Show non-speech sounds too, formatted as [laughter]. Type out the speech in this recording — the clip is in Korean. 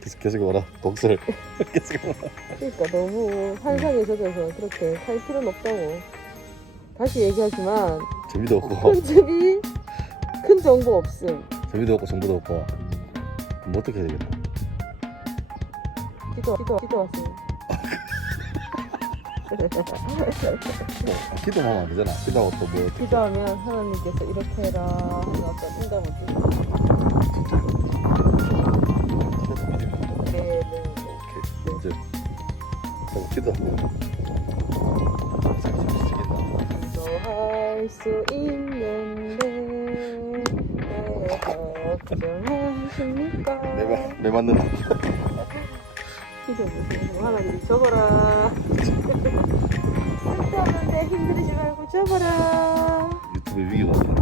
계속 계속 와라 독설 [laughs] 계속 와라 그러니까 너무 환상에 젖어서 그렇게 살 필요는 없다고. 다시 얘기하지만 재미도 없고 편집이 큰 정보 없음. 재미도 없고 정보도 없고 뭐 어떻게 해야 되겠나 기도 기도 기도 왔어요. 뭐 아, 기도하면 안 되잖아 기도하고 또뭐 기도하면 하나님께서 이렇게 해라 어떤 응답을 주고. 하고 기도하고 잘 지내시겠나 기도할 수 있는데 왜 걱정하십니까? 내, 내 맞는 기도 보세요. 하나님 적어라. 쓸데없는데 [laughs] 힘들이지 말고 적어라. 유튜브 위기가 왔네